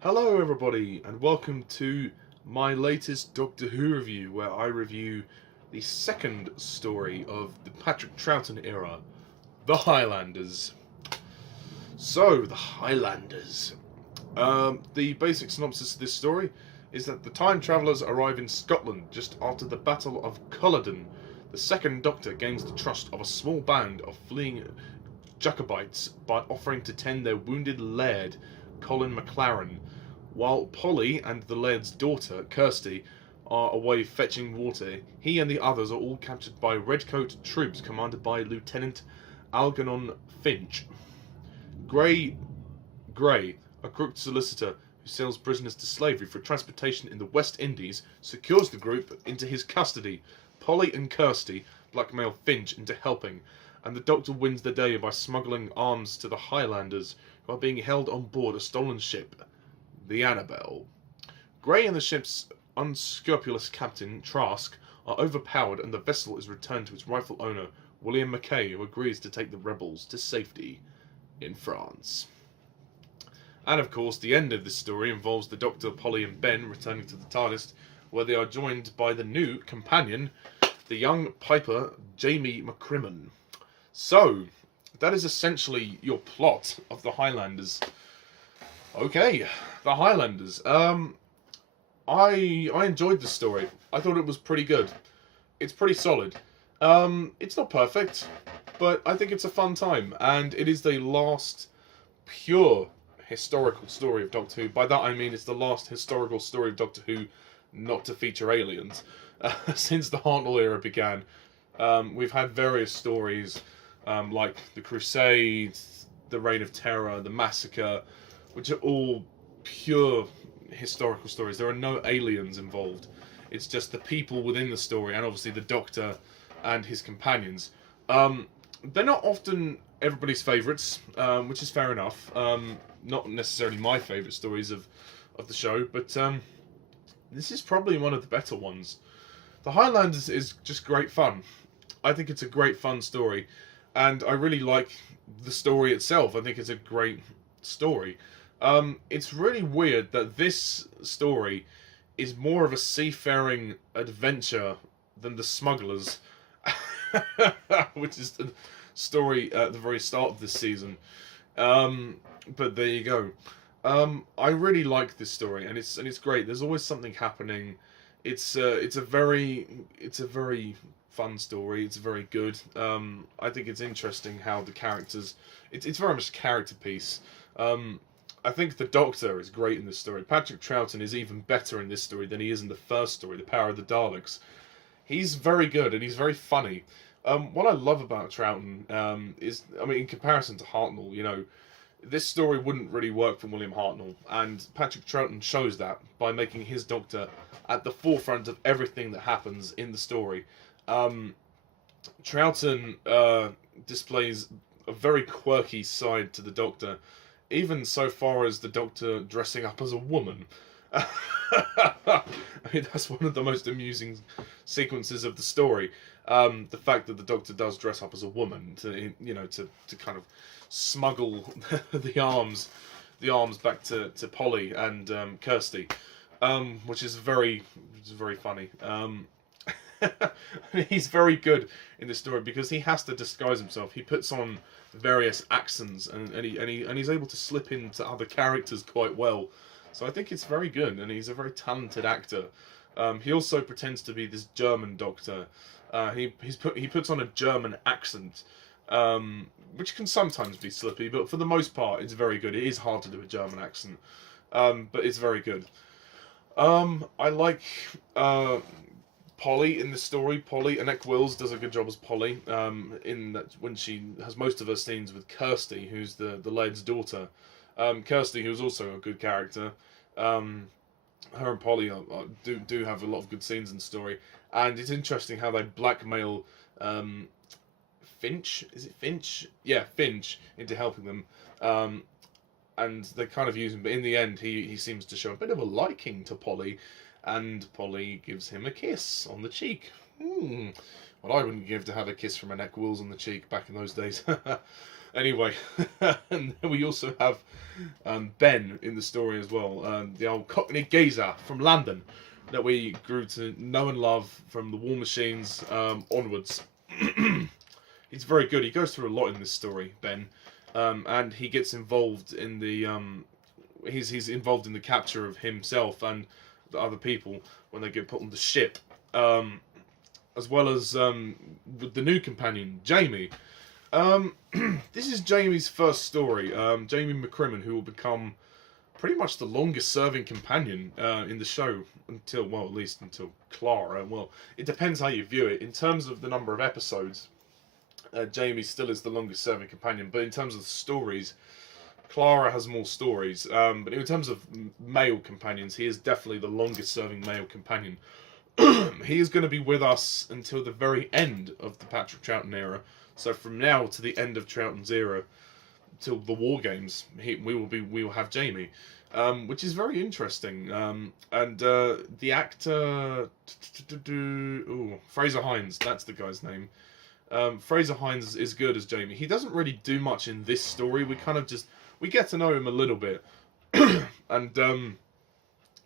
Hello everybody and welcome to my latest Doctor Who review, where I review the second story of the Patrick Troughton era, the Highlanders. So, the Highlanders. The basic synopsis of this story is that the time travellers arrive in Scotland just after the Battle of Culloden. The second Doctor gains the trust of a small band of fleeing Jacobites by offering to tend their wounded laird, Colin MacLaren, while Polly and the laird's daughter, Kirsty, are away fetching water. He and the others are all captured by redcoat troops commanded by Lieutenant Algernon Finch. Gray, a crooked solicitor who sells prisoners to slavery for transportation in the West Indies, secures the group into his custody. Polly and Kirsty blackmail Finch into helping, and the Doctor wins the day by smuggling arms to the Highlanders, who are being held on board a stolen ship, the Annabelle. Gray and the ship's unscrupulous captain, Trask, are overpowered, and the vessel is returned to its rightful owner, William Mackay, who agrees to take the rebels to safety in France. And of course, the end of this story involves the Doctor, Polly and Ben returning to the TARDIS, where they are joined by the new companion, the young piper, Jamie McCrimmon. So, that is essentially your plot of the Highlanders. Okay, the Highlanders. I enjoyed the story. I thought it was pretty good. It's pretty solid. It's not perfect, but I think it's a fun time, and it is the last pure historical story of Doctor Who. By that I mean it's the last historical story of Doctor Who not to feature aliens. Since the Hartnell era began, we've had various stories like the Crusades, the Reign of Terror, the Massacre, which are all pure historical stories. There are no aliens involved. It's just the people within the story, and obviously the Doctor and his companions. They're not often everybody's favourites, which is fair enough. Not necessarily my favourite stories of the show, but this is probably one of the better ones. The Highlanders is just great fun. I think it's a great fun story, and I really like the story itself. I think it's a great story. It's really weird that this story is more of a seafaring adventure than the Smugglers, which is the story at the very start of this season. But there you go. I really like this story, and it's great. There's always something happening. It's a very fun story. It's very good. I think it's interesting how the characters. It's very much a character piece. I think the Doctor is great in this story. Patrick Troughton is even better in this story than he is in the first story, The Power of the Daleks. He's very good, and he's very funny. What I love about Troughton is, I mean, in comparison to Hartnell, you know, this story wouldn't really work for William Hartnell, and Patrick Troughton shows that by making his Doctor at the forefront of everything that happens in the story. Troughton displays a very quirky side to the Doctor, even so far as the Doctor dressing up as a woman. I mean, that's one of the most amusing sequences of the story. The fact that the Doctor does dress up as a woman to, you know, to kind of smuggle the arms back to Polly and Kirsty, which is very funny. He's very good in this story because he has to disguise himself. He puts on various accents, and he's able to slip into other characters quite well. So I think it's very good, and he's a very talented actor. He also pretends to be this German Doctor. He puts on a German accent, which can sometimes be slippy, but for the most part, it's very good. It is hard to do a German accent, but it's very good. I like Polly in the story. Polly, Anneke Wills does a good job as Polly, in that when she has most of her scenes with Kirsty, who's the laird's daughter. Kirsty, who's also a good character. Her and Polly do have a lot of good scenes in the story, and it's interesting how they blackmail Finch. Is it Finch? Yeah, Finch into helping them. And they kind of use him, but in the end, he seems to show a bit of a liking to Polly, and Polly gives him a kiss on the cheek. What I wouldn't give to have a kiss from Anneke Wills on the cheek back in those days. Anyway, and then we also have Ben in the story as well, the old Cockney geezer from London that we grew to know and love from the War Machines onwards. He's very good. He goes through a lot in this story, Ben, and he gets involved in the he's involved in the capture of himself and the other people when they get put on the ship, as well as with the new companion Jamie. This is Jamie's first story. Jamie McCrimmon, who will become pretty much the longest-serving companion in the show until, well, at least until Clara. Well, it depends how you view it. In terms of the number of episodes, Jamie still is the longest-serving companion. But in terms of the stories, Clara has more stories. But in terms of male companions, he is definitely the longest-serving male companion. He is going to be with us until the very end of the Patrick Troughton era. So from now to the end of Troughton's era, till the War Games, we will have Jamie, which is very interesting. And the actor, Frazer Hines, that's the guy's name. Frazer Hines is good as Jamie. He doesn't really do much in this story. We get to know him a little bit, and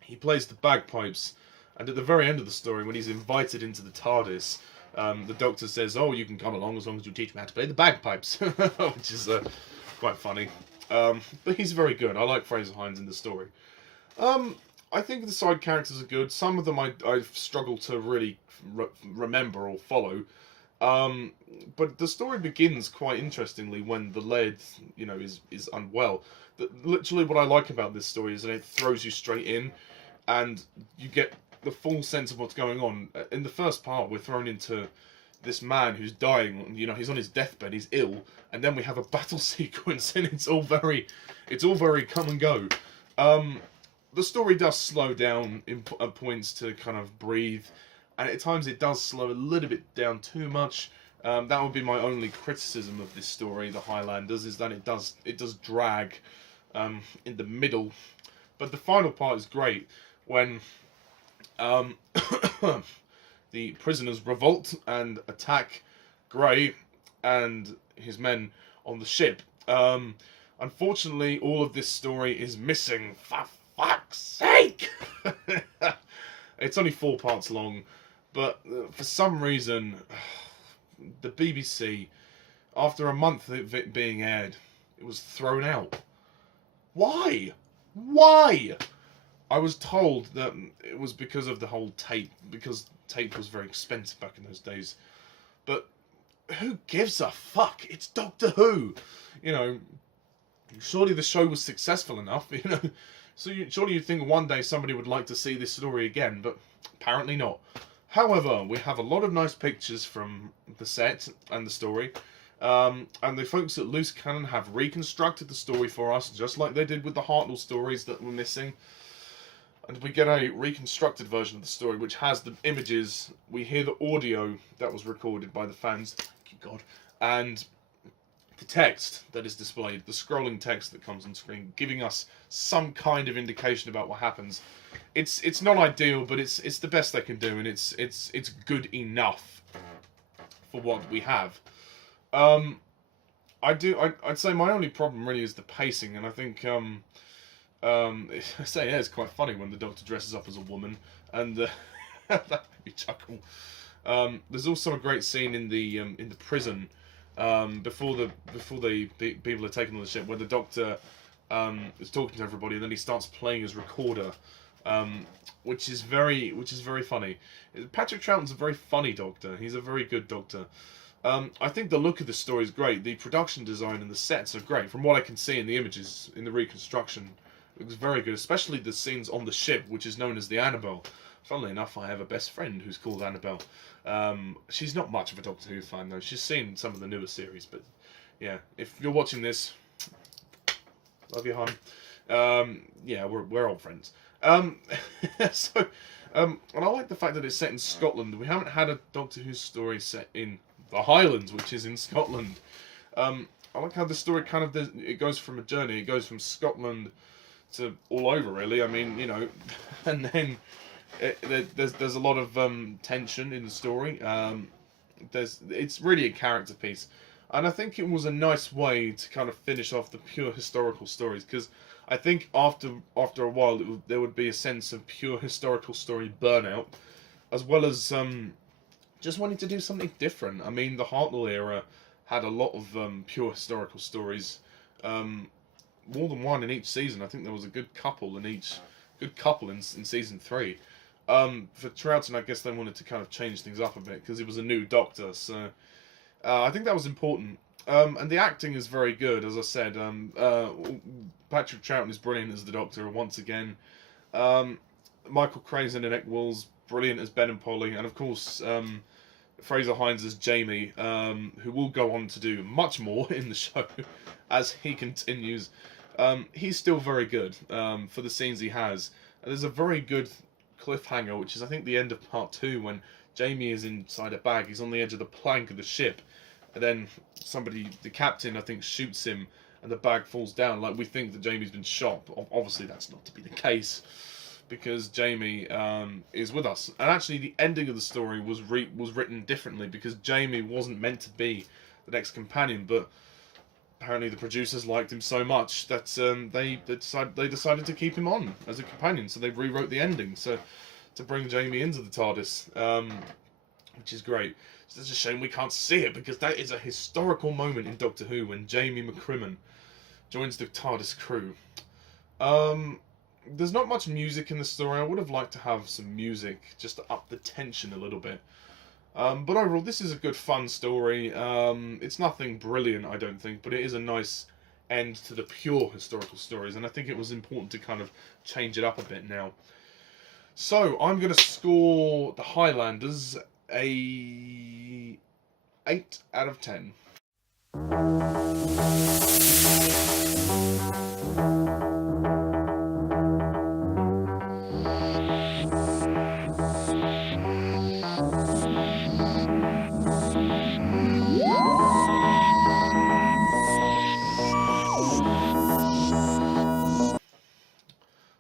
he plays the bagpipes. And at the very end of the story, when he's invited into the TARDIS, the Doctor says, "Oh, you can come along as long as you teach me how to play the bagpipes," which is quite funny. But he's very good. I like Frazer Hines in the story. I think the side characters are good. Some of them I've struggled to really remember or follow. But the story begins quite interestingly when the lead, is unwell. Literally, what I like about this story is that it throws you straight in, and you get the full sense of what's going on. In the first part, we're thrown into this man who's dying. He's on his deathbed. He's ill, and then we have a battle sequence, and it's all very come and go. The story does slow down at points to kind of breathe, and at times it does slow a little bit down too much. That would be my only criticism of this story, The Highlanders, is that it does drag in the middle. But the final part is great when the prisoners revolt and attack Grey and his men on the ship. Unfortunately, all of this story is missing. For fuck's sake! It's only 4 parts long, but for some reason, the BBC, after a month of it being aired, it was thrown out. Why? Why? I was told that it was because of the whole tape, because tape was very expensive back in those days. But who gives a fuck? It's Doctor Who. Surely the show was successful enough, So surely you'd think one day somebody would like to see this story again, but apparently not. However, we have a lot of nice pictures from the set and the story. And the folks at Loose Cannon have reconstructed the story for us, just like they did with the Hartnell stories that were missing. And we get a reconstructed version of the story, which has the images. We hear the audio that was recorded by the fans. Thank you, God. And the text that is displayed, the scrolling text that comes on screen, giving us some kind of indication about what happens. It's not ideal, but it's the best they can do, and it's good enough for what we have. I'd say my only problem really is the pacing, and I think it's quite funny when the Doctor dresses up as a woman, and that made me chuckle. There's also a great scene in the prison before the people are taken on the ship, where the Doctor is talking to everybody, and then he starts playing his recorder, which is very funny. Patrick Troughton's a very funny Doctor. He's a very good Doctor. I think the look of the story is great. The production design and the sets are great. From what I can see in the images, in the reconstruction, it was very good, especially the scenes on the ship, which is known as the Annabelle. Funnily enough, I have a best friend who's called Annabelle. She's not much of a Doctor Who fan, though. She's seen some of the newer series, but yeah, if you're watching this, Love you, hon. Yeah, we're old friends. So, and I like the fact that it's set in Scotland. We haven't had a Doctor Who story set in the Highlands, which is in Scotland. I like how the story kind of it goes from a journey. It goes from Scotland to all over, really. I mean, you know, and then there's a lot of tension in the story. It's really a character piece, and I think it was a nice way to kind of finish off the pure historical stories, because I think after a while there would be a sense of pure historical story burnout, as well as just wanting to do something different. I mean, the Hartnell era had a lot of pure historical stories, more than one in each season. I think there was a good couple in season 3. For Troughton, I guess they wanted to kind of change things up a bit because it was a new Doctor, so I think that was important. And the acting is very good, as I said. Patrick Troughton is brilliant as the Doctor once again. Michael Craze and Anneke was brilliant as Ben and Polly, and of course Frazer Hines as Jamie, who will go on to do much more in the show as he continues. He's still very good for the scenes he has. And there's a very good cliffhanger, which is I think the end of part 2, when Jamie is inside a bag. He's on the edge of the plank of the ship, and then the captain, I think, shoots him, and the bag falls down. Like, we think that Jamie's been shot. Obviously, that's not to be the case, because Jamie is with us. And actually, the ending of the story was written differently, because Jamie wasn't meant to be the next companion, but apparently the producers liked him so much that they decided to keep him on as a companion. So they rewrote the ending to bring Jamie into the TARDIS, which is great. It's just a shame we can't see it, because that is a historical moment in Doctor Who when Jamie McCrimmon joins the TARDIS crew. There's not much music in the story. I would have liked to have some music just to up the tension a little bit. But overall, this is a good, fun story. It's nothing brilliant, I don't think, but it is a nice end to the pure historical stories, and I think it was important to kind of change it up a bit now. So, I'm going to score the Highlanders a 8 out of 10.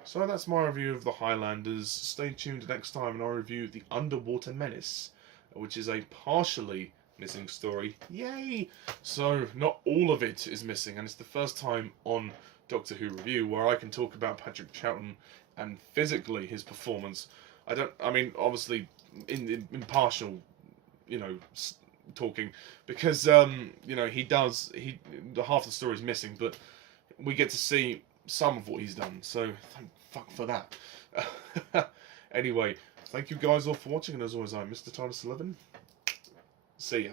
So that's my review of the Highlanders. Stay tuned next time and I'll review The Underwater Menace, which is a partially missing story. Yay! So not all of it is missing, and it's the first time on Doctor Who Review where I can talk about Patrick Troughton and physically his performance. I mean, obviously, in impartial, you know, talking, because you know, half the story is missing, but we get to see some of what he's done, so thank fuck for that. Anyway, thank you guys all for watching, and as always, I'm Mr. TARDIS 11. See ya.